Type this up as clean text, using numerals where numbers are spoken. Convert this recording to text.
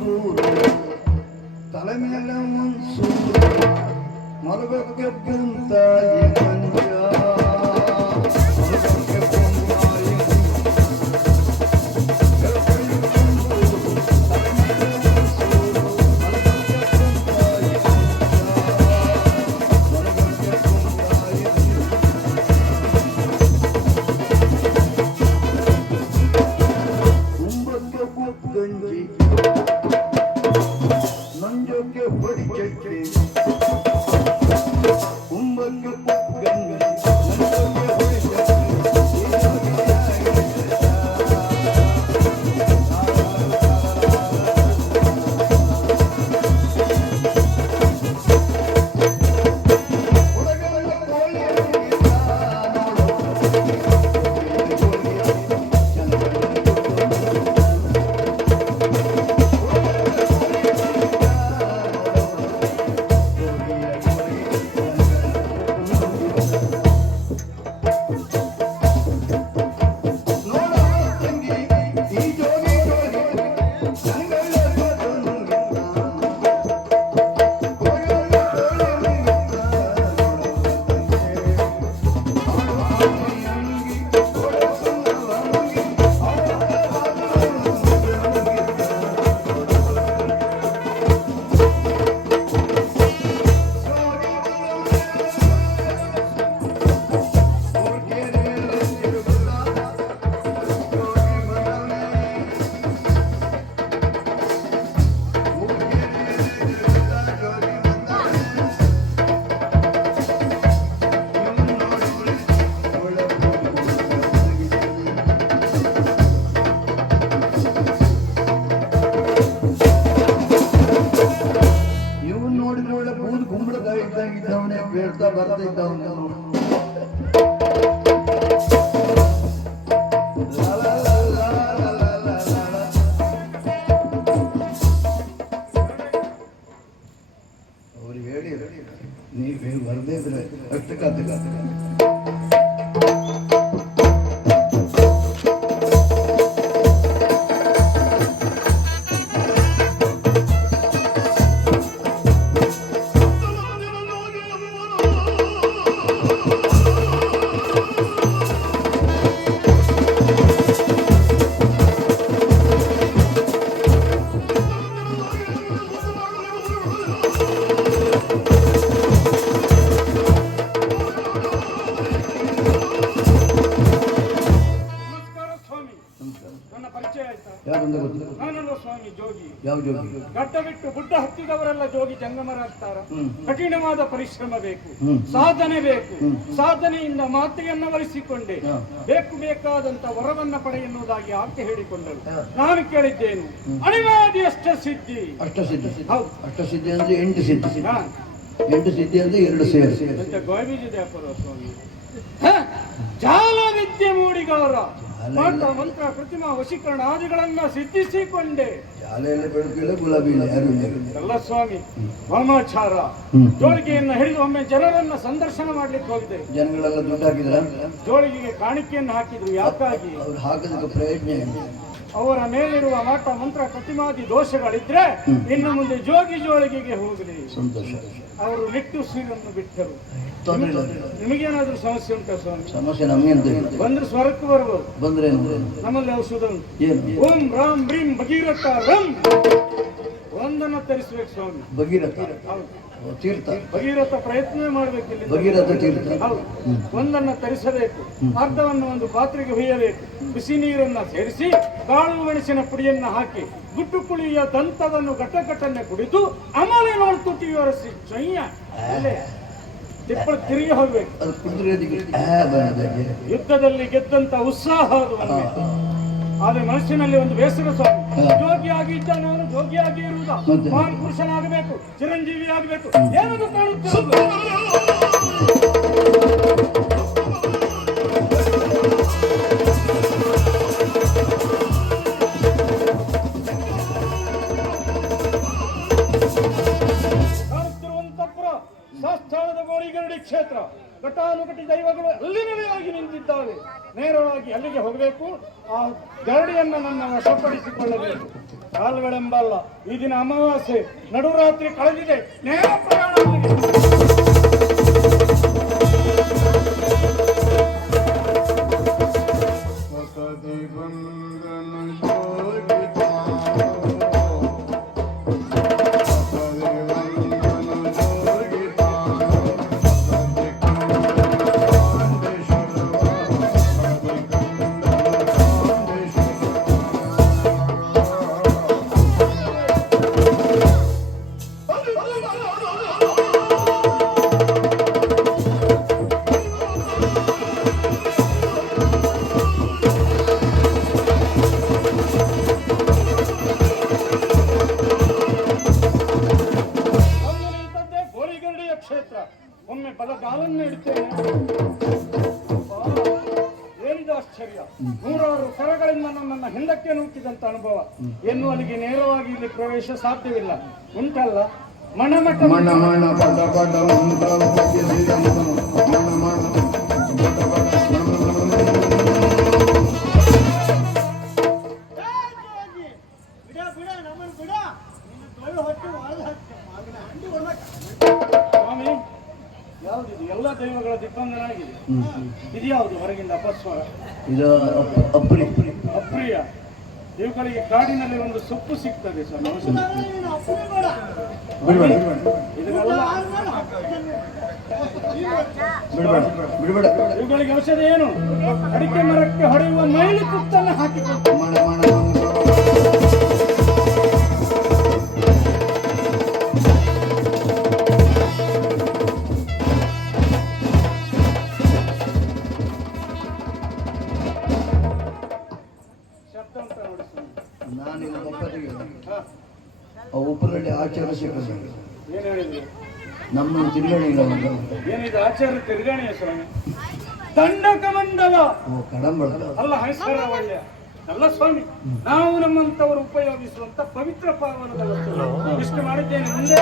ದೂರು ತಲೆ ಮೇಲೆ ಮುನ್ಸು ಮಲಗಕ್ಕೆ ಕುಂತಾಯಿ ಮಂಜ ಗಂಜಿ ನಂಜೋಕೆ ಹೊಡಿ ಚಟ್ಟಿ ಕುಂಬಕ್ಕೆ ಗಂಜಿ ನಂಜೋಕೆ ಹೊಡಿ ಇದ್ದವನೇ ಬೇಡ್ತಾ ಬರ್ತಿದ್ದವನೇ ಅವ್ರಿಗೆ ಹೇಳಿ ನೀವು ಬರ್ದೇ ಇದ್ರೆ ಅಷ್ಟು ಕಾತೆ ಸ್ವಾಮಿ ಜೋಗಿ. ಯಾವ ಜೋಗಿ? ಗಡ್ಡ ಬಿಟ್ಟು ಗುಡ್ಡ ಹತ್ತಿದವರೆಲ್ಲ ಜೋಗಿ ಜಂಗಮರಾಗ್ತಾರ. ಕಠಿಣವಾದ ಪರಿಶ್ರಮ ಬೇಕು, ಸಾಧನೆ ಬೇಕು. ಸಾಧನೆಯಿಂದ ಮಾತೆಯನ್ನು ವರಿಸಿಕೊಂಡೆ ಬೇಕಾದಂತ ವರವನ್ನ ಪಡೆ ಎನ್ನುವುದಾಗಿ ಆಕೆ ಹೇಳಿಕೊಂಡರು. ನಾನು ಕೇಳಿದ್ದೇನು, ಅಣಿವಾದಿ ಅಷ್ಟಸಿದ್ಧಿ. ಅಷ್ಟಸಿದ್ಧಿ? ಹೌದು, ಅಷ್ಟಸಿದ್ಧಿ ಅಂದ್ರೆ 8 ಸಿದ್ಧಿ. 8 ಸಿದ್ಧಿ ಅಂದ್ರೆ 2 ಸೇರಿ ಗೋವಿಂದ ಸ್ವಾಮಿ. ಜಾಲ ವಿದ್ಯೆ ಮೂಡಿಗೌರ ಮಂತ್ರ ಪ್ರತಿಮಾ ವಶೀಕರಣ ಆದಿಗಳನ್ನ ಸಿದ್ಧಿಸಿಕೊಂಡೆ. ಶಾಲೆಯಲ್ಲಿ ಬೆಳಕಿಲ್ಲ, ಗುಲಾಬಿ ಎಲ್ಲ ಸ್ವಾಮಿ. ವಾಮಾಚಾರ ಜೋಳಿಗೆಯನ್ನ ಹಿಡಿದು ಒಮ್ಮೆ ಜನರನ್ನ ಸಂದರ್ಶನ ಮಾಡ್ಲಿಕ್ಕೆ ಹೋಗಿದೆ. ಜನಗಳೆಲ್ಲ ದುಡ್ಡು ಹಾಕಿದ್ರ, ಜೋಳಿಗೆಗೆ ಕಾಣಿಕೆಯನ್ನು ಹಾಕಿದ್ರು. ಯಾಕಾಗಿ? ಅವ್ರು ಹಾಕೋದಕ್ಕೆ ಪ್ರಯತ್ನ. ಅವರ ಮೇಲಿರುವ ಮಾಟ ಮಂತ್ರ ಪ್ರತಿಮಾದಿ ದೋಷಗಳಿದ್ರೆ ಇನ್ನು ಮುಂದೆ ಜೋಗಿ ಜೋಳಿಗೆಗೆ ಹೋಗಲಿ. ಸಂತೋಷ. ಅವರು ನಿಟ್ಟುಸಿರನ್ನು ಬಿಟ್ಟರು. ನಿಮಗೇನಾದ್ರೂ ಸಮಸ್ಯೆ ಉಂಟಾ ಸ್ವಾಮಿ? ಸಮಸ್ಯೆ ನಮಗೆ ಅಂತ ಬಂದ್ರೆ ಸ್ವರಕ್ಕೆ ಬರ್ಬೋದು. ಬಂದ್ರೆ ನಮ್ಮಲ್ಲಿ ಔಷಧ ಉಂಟು. ಏನು? ಓಂ ರಾಮ್ ಬ್ರೀಂ ಭಗೀರಥ ರಂ ಒಂದನ್ನ ತರಿಸ್ಬೇಕು ಸ್ವಾಮಿ. ಭಗೀರಥ? ಹೌದು, ತೀರ್ಥ. ಭಗೀರಥ ಪ್ರಯತ್ನ ಮಾಡ್ಬೇಕಿಲ್ಲ. ಭಗೀರಥ ತೀರ್ಥ. ಹೌದು, ಒಂದನ್ನ ತರಿಸಬೇಕು. ಅರ್ಧವನ್ನು ಒಂದು ಪಾತ್ರೆಗೆ ಹುಯ್ಯಬೇಕು. ಬಿಸಿ ನೀರನ್ನ ಸೇರಿಸಿ ಕಾಳು ಮೆಣಸಿನ ಪುಡಿಯನ್ನ ಹಾಕಿ ಗುಟ್ಟು ಕುಳಿಯ ದಂತವನ್ನು ಘಟಘಟನೆ ಕುಡಿದು ಆಮೇಲೆ ನೋಡಿ ತುಟಿ ಒರೆಸಿ ಚಯ್ಯ ತಿಪ್ಪಳ ತಿರುಗಿ ಹೋಗ್ಬೇಕು. ಯುದ್ಧದಲ್ಲಿ ಗೆದ್ದಂತ ಉತ್ಸಾಹ ಅದು. ಆದ್ರೆ ಮನಸ್ಸಿನಲ್ಲಿ ಒಂದು ಬೇಸರ ಸ್ವಾಮಿ. ಜೋಗಿಯಾಗಿ ಇದ್ದಾನೆ ಅವನು, ಜೋಗಿಯಾಗಿ ಇರುವುದ ಮಹಾನ್ ಪುರುಷನಾಗಬೇಕು, ಚಿರಂಜೀವಿ ಆಗಬೇಕು, ಏನದು ಕಾಣುತ್ತೆ. ಕಾಣುತ್ತಿರುವಂತಪುರ ಶಾಸ್ತ್ರಾಣದ ಗೋಳಿಗರಡಿ ಕ್ಷೇತ್ರ ಘಟಾನುಘಟಿ ದೈವಗಳು ಅಲ್ಲಿನ ಸುಂದರವಾಗಿ ನಿಂತಿದ್ದಾವೆ. ನೇರವಾಗಿ ಅಲ್ಲಿಗೆ ಹೋಗಬೇಕು. ಆ ಗರಡಿಯನ್ನು ನನ್ನ ವಶಪಡಿಸಿಕೊಳ್ಳಬೇಕು. ಕಾಲುಗಳೆಂಬಲ್ಲ, ಈ ದಿನ ಅಮಾವಾಸ್ಯೆ, ನಡುರಾತ್ರಿ ಕಳೆದಿದೆ. ನೇರ ಪ್ರಯಾಣ ಅಲ್ಲಿಗೆ. ಕ್ಷೇತ್ರ. ಒಮ್ಮೆ ಬಲಗಾಲನ್ನು ಇಡ್ತೇನೆ. ಏನಿದು ಆಶ್ಚರ್ಯ! ನೂರಾರು ಕರಗಳಿಂದ ನನ್ನನ್ನು ಹಿಂದಕ್ಕೆ ನೂಕಿದಂತ ಅನುಭವ. ಇನ್ನು ಅಲ್ಲಿಗೆ ನೇರವಾಗಿ ಇಲ್ಲಿ ಪ್ರವೇಶ ಸಾಧ್ಯವಿಲ್ಲ. ಉಂಟಲ್ಲ ಮಣಮಠ ಸ್ವಾಮಿ, ಯಾವುದಿದು? ಎಲ್ಲ ದೈವಗಳ ದಿಗ್ಬಂಧನಾಗಿದೆ. ಇದು ಯಾವುದು ಹೊರಗಿಂದ ಅಪಸ್ವರ? ಇದು ಅಪ್ರಿ ಅಪ್ರಿಯ. ಇವುಗಳಿಗೆ ಕಾಡಿನಲ್ಲಿ ಒಂದು ಸೊಪ್ಪು ಸಿಗ್ತದೆ ಸ್ವಾಮಿ. ಇವುಗಳಿಗೆ ಔಷಧ ಏನು? ಅಡಿಕೆ ಮರಕ್ಕೆ ಹೊಡೆಯುವ ಮೈಲಿ ತುತ್ತನ್ನು ಹಾಕಿಕೊಂಡು ನಾನೀಗ ಒಪ್ಪತ್ತಿಗೆ ಆ ಉಪ್ಪರಲ್ಲಿ ಆಚಾರ ಸಿಕ್ಕದು. ಏನ್ ಹೇಳಿದ್ರು? ನಮ್ಮ ತಿರುಗಣಿಗ ಏನಿದು ಆಚಾರ ತಿರುಗಾಣಿಯ ಸ್ವಾಮಿ? ದಂಡಕ ಮಂಡಲ ಕಡಂಬಳ ಅಲ್ಲ, ಹೈಸ್ಕರ ಒಳ್ಳೆಯ ಅಲ್ಲ ಸ್ವಾಮಿ. ನಾವು ನಮ್ಮಂತವರು ಉಪಯೋಗಿಸುವಂತ ಪವಿತ್ರ ಪಾವನದ ವಸ್ತು ಇಷ್ಟು ಮಾಡಿದ್ದೇನೆ. ಮುಂದೆ